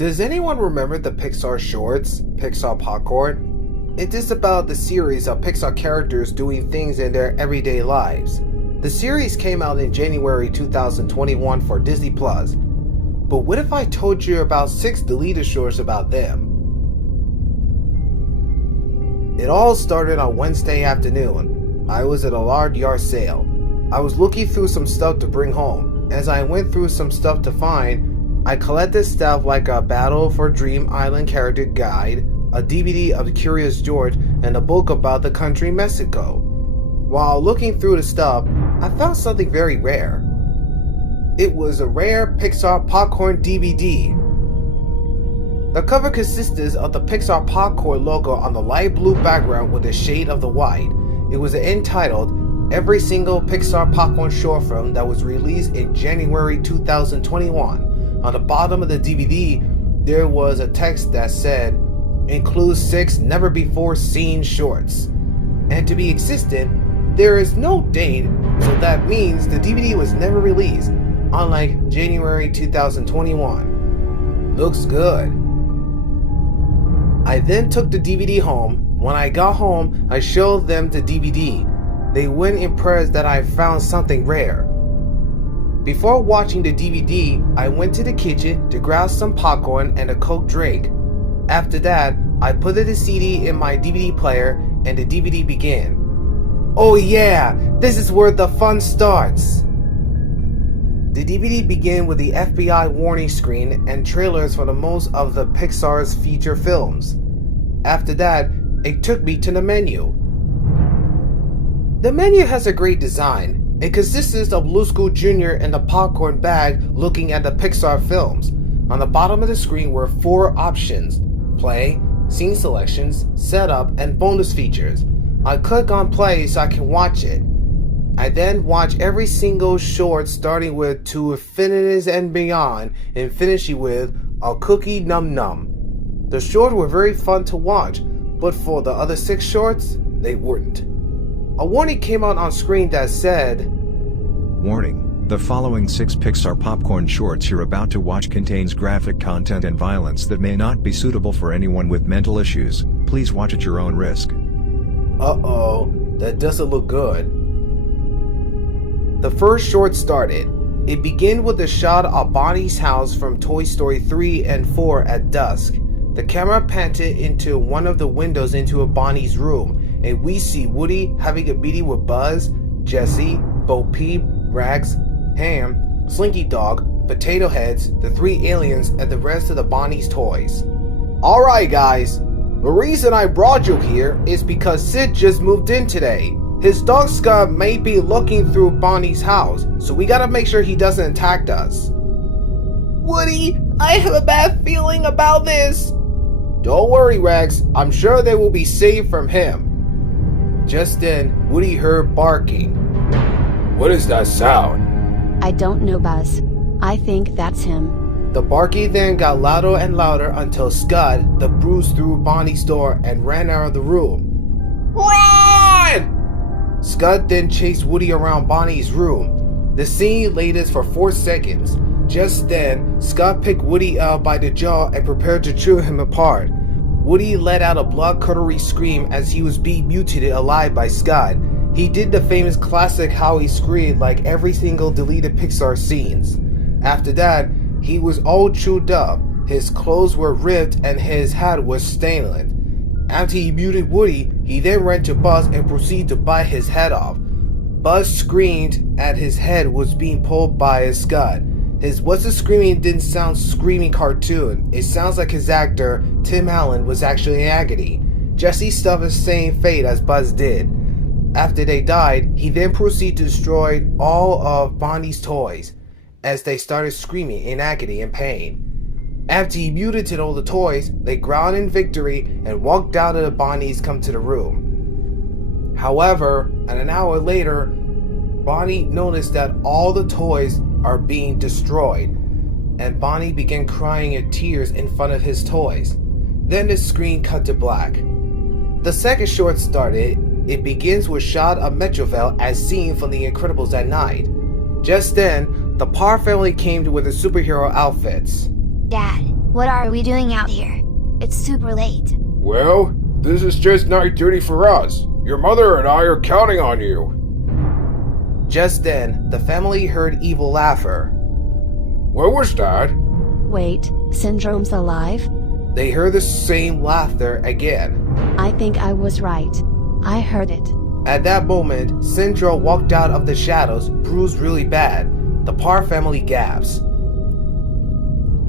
Does anyone remember the Pixar shorts, Pixar Popcorn? It is about the series of Pixar characters doing things in their everyday lives. The series came out in January 2021 for Disney+. But what if I told you about 6 deleted shorts about them? It all started on Wednesday afternoon. I was at a large yard sale. I was looking through some stuff to bring home. As I went through some stuff to find, I collected stuff like a Battle for Dream Island character guide, a DVD of Curious George, and a book about the country Mexico. While looking through the stuff, I found something very rare. It was a rare Pixar Popcorn DVD. The cover consisted of the Pixar Popcorn logo on the light blue background with a shade of the white. It was entitled Every Single Pixar Popcorn Short Film that was released in January 2021. On the bottom of the DVD, there was a text that said, includes 6 never-before-seen shorts. And to be existent, there is no date, so that means the DVD was never released, unlike January 2021. Looks good. I then took the DVD home. When I got home, I showed them the DVD. They weren't impressed that I found something rare. Before watching the DVD, I went to the kitchen to grab some popcorn and a Coke drink. After that, I put the CD in my DVD player and the DVD began. Oh yeah, this is where the fun starts. The DVD began with the FBI warning screen and trailers for the most of the Pixar's feature films. After that, it took me to the menu. The menu has a great design. It consists of Blue School Jr. in the popcorn bag looking at the Pixar films. On the bottom of the screen were 4 options: play, scene selections, setup, and bonus features. I click on play so I can watch it. I then watch every single short starting with To Infinity and Beyond and finishing with A Cookie Num Num. The shorts were very fun to watch, but for the other 6 shorts, they weren't. A warning came out on screen that said, Warning, the following 6 Pixar popcorn shorts you're about to watch contains graphic content and violence that may not be suitable for anyone with mental issues. Please watch at your own risk. Uh-oh, that doesn't look good. The first short started. It began with a shot of Bonnie's house from Toy Story 3 and 4 at dusk. The camera panted into one of the windows into Bonnie's room, and we see Woody having a meeting with Buzz, Jessie, Bo Peep, Rags, Ham, Slinky Dog, Potato Heads, the 3 aliens, and the rest of the Bonnie's toys. Alright guys, the reason I brought you here is because Sid just moved in today. His dog Scott may be looking through Bonnie's house, so we gotta make sure he doesn't attack us. Woody, I have a bad feeling about this. Don't worry, Rex. I'm sure they will be safe from him. Just then, Woody heard barking. What is that sound? I don't know, Buzz. I think that's him. The barking then got louder and louder until Scud, the bruise, through Bonnie's door and ran out of the room. Run! Scud then chased Woody around Bonnie's room. The scene lasted for 4 seconds. Just then, Scott picked Woody up by the jaw and prepared to chew him apart. Woody let out a blood-curdling scream as he was being mutilated alive by Scott. He did the famous classic how he screamed like every single deleted Pixar scenes. After that, he was all chewed up, his clothes were ripped and his hat was stained. After he muted Woody, he then ran to Buzz and proceeded to bite his head off. Buzz screamed as his head was being pulled by Scott. His what's the screaming didn't sound screaming cartoon. It sounds like his actor, Tim Allen, was actually in agony. Jesse suffered the same fate as Buzz did. After they died, he then proceeded to destroy all of Bonnie's toys as they started screaming in agony and pain. After he mutilated all the toys, they growled in victory and walked out of the Bonnies come to the room. However, an hour later, Bonnie noticed that all the toys are being destroyed, and Bonnie began crying in tears in front of his toys. Then the screen cut to black. The second short started. It begins with a shot of Metroville as seen from The Incredibles at night. Just then, the Parr family came with the superhero outfits. Dad, What are we doing out here? It's super late. Well, this is just night duty for us. Your mother and I are counting on you. Just then, the family heard evil laughter. What was that? Wait, Syndrome's alive? They heard the same laughter again. I think I was right. I heard it. At that moment, Syndrome walked out of the shadows, bruised really bad. The Parr family gasps.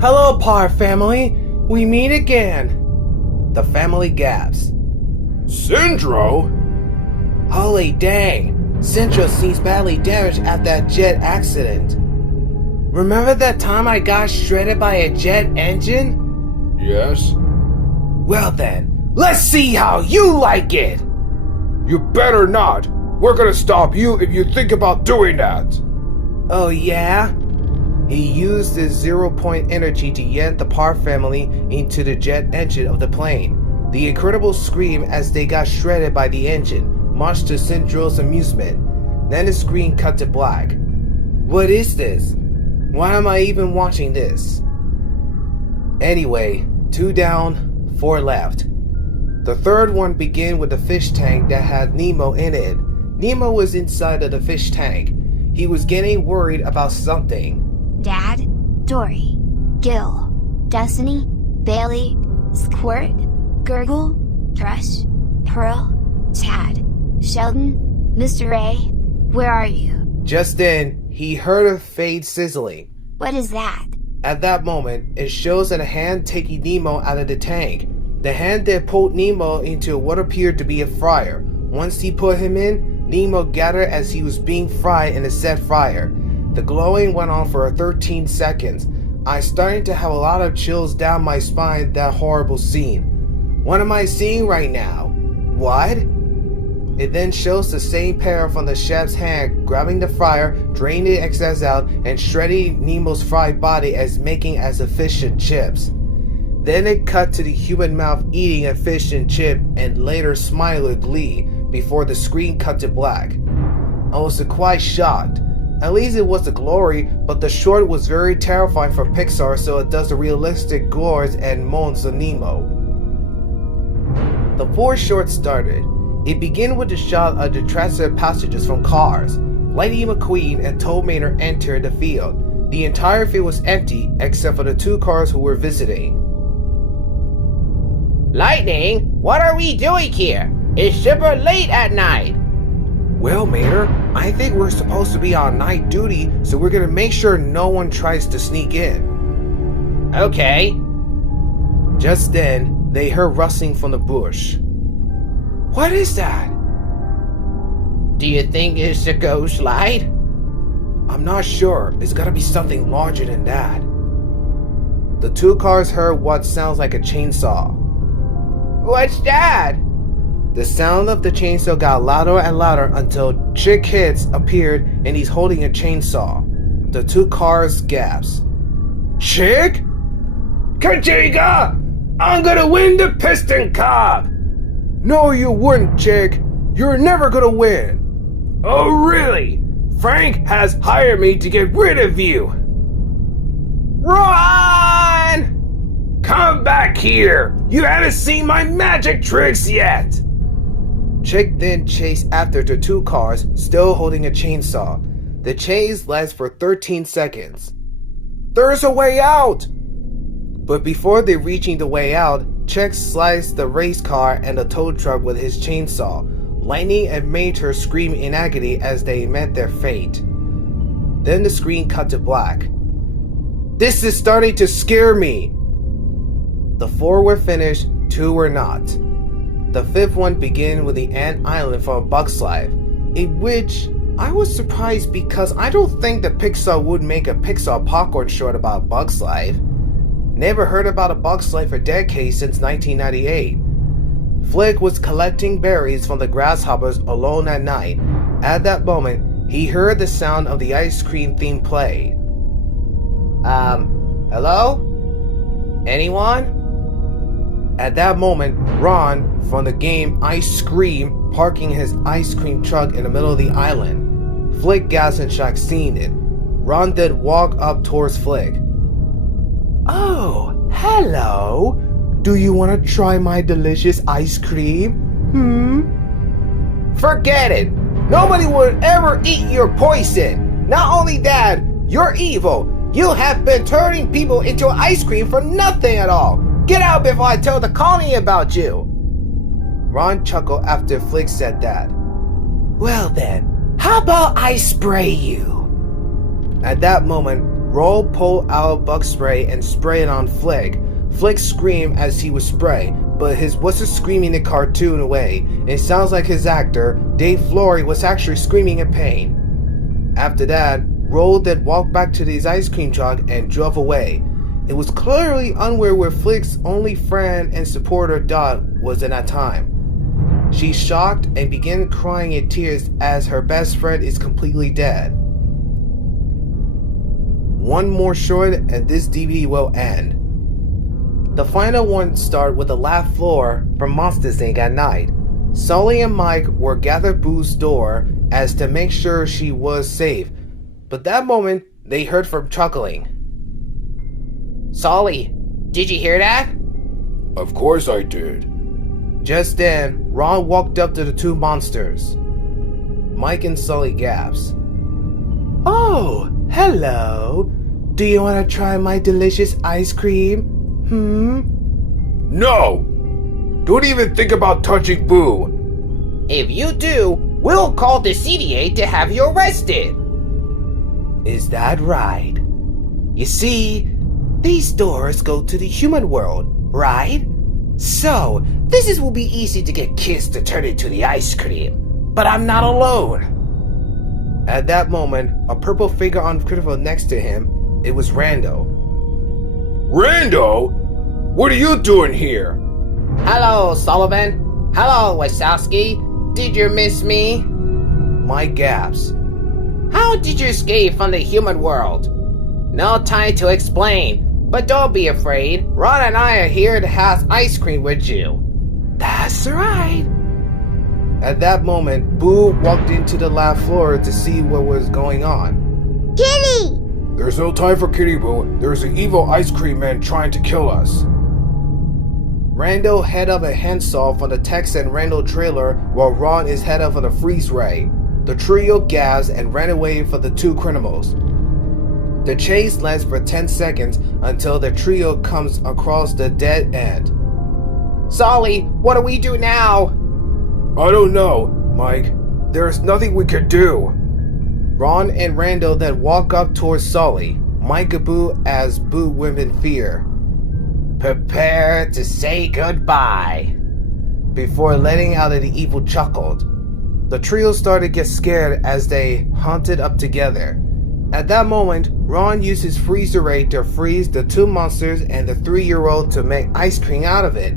Hello, Parr family! We meet again! The family gasps. Syndrome? Holy dang! Syndrome seems badly damaged after that jet accident. Remember that time I got shredded by a jet engine? Yes. Well then, let's see how you like it! You better not. We're gonna stop you if you think about doing that. Oh yeah? He used his 0-point energy to yank the Parr family into the jet engine of the plane. The incredible scream as they got shredded by the engine, much to Syndrome's amusement. Then the screen cut to black. What is this? Why am I even watching this? Anyway, 2 down, 4 left. The third one began with the fish tank that had Nemo in it. Nemo was inside of the fish tank. He was getting worried about something. Dad, Dory, Gil, Destiny, Bailey, Squirt, Gurgle, Thrush, Pearl, Chad, Sheldon, Mr. A, where are you? Just then, he heard a faint sizzling. What is that? At that moment, it shows a hand taking Nemo out of the tank. The hand then pulled Nemo into what appeared to be a fryer. Once he put him in, Nemo gathered as he was being fried in a set fryer. The glowing went on for 13 seconds. I started to have a lot of chills down my spine at that horrible scene. What am I seeing right now? What? It then shows the same pair from the chef's hand grabbing the fryer, draining the excess out, and shredding Nemo's fried body as making as a fish and chips. Then it cut to the human mouth eating a fish and chip and later smile with glee before the screen cut to black. I was quite shocked. At least it was the glory, but the short was very terrifying for Pixar, so it does the realistic gores and moans of Nemo. The 4th short started. It began with a shot of the transit passengers from cars. Lightning McQueen and Tow Mater entered the field. The entire field was empty except for the 2 cars who were visiting. Lightning, what are we doing here? It's super late at night. Well, Mater, I think we're supposed to be on night duty, so we're gonna make sure no one tries to sneak in. Okay. Just then, they heard rustling from the bush. What is that? Do you think it's a ghost light? I'm not sure. It's gotta be something larger than that. The 2 cars heard what sounds like a chainsaw. What's that? The sound of the chainsaw got louder and louder until Chick Hits appeared and he's holding a chainsaw. The 2 cars gasped. Chick? Kajiga! I'm gonna win the piston cup! No, you wouldn't, Chick. You're never gonna win. Oh, really? Frank has hired me to get rid of you. Run! Come back here! You haven't seen my magic tricks yet! Chick then chased after the 2 cars, still holding a chainsaw. The chase lasts for 13 seconds. There's a way out! But before they reaching the way out, Chick sliced the race car and the tow truck with his chainsaw. Lightning and Mater scream in agony as they met their fate. Then the screen cut to black. This is starting to scare me! The 4 were finished, 2 were not. The 5th one began with the Ant Island from Bugs Life, in which I was surprised because I don't think that Pixar would make a Pixar popcorn short about Bugs Life. Never heard about a Bugs Life for decades since 1998. Flick was collecting berries from the grasshoppers alone at night. At that moment, he heard the sound of the ice cream theme play. Hello? Anyone? At that moment, Ron from the game Ice Cream parking his ice cream truck in the middle of the island. Flick gasped in shock seeing it. Ron then walked up towards Flick. Oh, Hello? Do you want to try my delicious ice cream? Forget it! Nobody would ever eat your poison! Not only that, you're evil! You have been turning people into ice cream for nothing at all! Get out before I tell the colony about you! Ron chuckled after Flick said that. Well then, how about I spray you? At that moment, Roll pulled out bug spray and sprayed it on Flick. Flick screamed as he was sprayed, but his wasn't screaming the cartoon away. It sounds like his actor, Dave Flory, was actually screaming in pain. After that, Roll then walked back to his ice cream truck and drove away. It was clearly unaware where Flick's only friend and supporter Dot was in that time. She's shocked and began crying in tears as her best friend is completely dead. One more short and this DVD will end. The final one starts with the laugh floor from Monsters Inc. at night. Sully and Mike were gathered Boo's door as to make sure she was safe, but that moment they heard from chuckling. Sully, did you hear that? Of course I did. Just then, Ron walked up to the two monsters. Mike and Sully gasped. Oh, hello. Do you want to try my delicious ice cream? No! Don't even think about touching Boo. If you do, we'll call the CDA to have you arrested. Is that right? You see, these doors go to the human world, right? So, will be easy to get kids to turn into the ice cream. But I'm not alone. At that moment, a purple figure on critical next to him, it was Rando. Rando? What are you doing here? Hello, Sullivan. Hello, Wachowski. Did you miss me? Mike gasped. How did you escape from the human world? No time to explain, but don't be afraid. Ron and I are here to have ice cream with you. That's right. At that moment, Boo walked into the lab floor to see what was going on. Kitty! There's no time for Kitty Boo. There's an evil ice cream man trying to kill us. Rando head up a handsaw from the Tex and Rando trailer while Ron is head up on the freeze ray. The trio gasped and ran away from the two criminals. The chase lasts for 10 seconds until the trio comes across the dead end. Sully, what do we do now? I don't know, Mike. There's nothing we can do. Ron and Rando then walk up towards Sully. Mike and Boo as Boo went in fear. Prepare to say goodbye. Before letting out of the evil chuckled. The trio started to get scared as they hunted up together. At that moment, Ron used his freezer ray to freeze the two monsters and the 3-year-old to make ice cream out of it.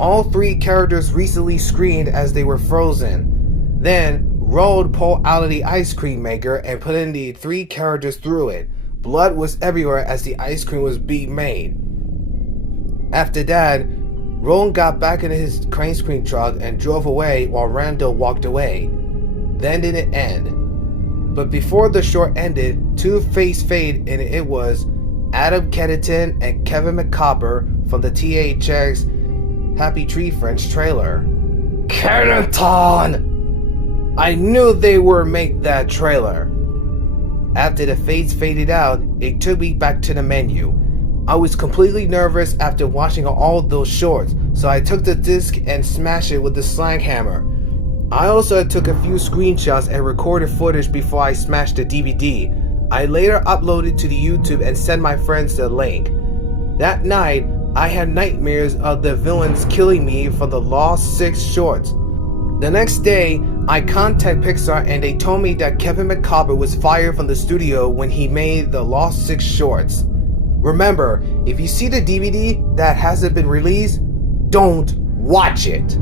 All three characters recently screamed as they were frozen. Then, Rold pulled out of the ice cream maker and put in the 3 characters through it. Blood was everywhere as the ice cream was being made. After that, Roland got back into his ice cream truck and drove away while Rando walked away. Then did it end. But before the short ended, two face fade and it was Adam Kennington and Kevin McCopper from the THX Happy Tree Friends trailer. Kennington! I knew they would make that trailer. After the fades faded out, it took me back to the menu. I was completely nervous after watching all those shorts, so I took the disc and smashed it with the slang hammer. I also took a few screenshots and recorded footage before I smashed the DVD. I later uploaded to the YouTube and sent my friends the link. That night, I had nightmares of the villains killing me for the Lost 6 shorts. The next day, I contacted Pixar and they told me that Kevin McCopper was fired from the studio when he made the Lost 6 shorts. Remember, if you see the DVD that hasn't been released, don't watch it.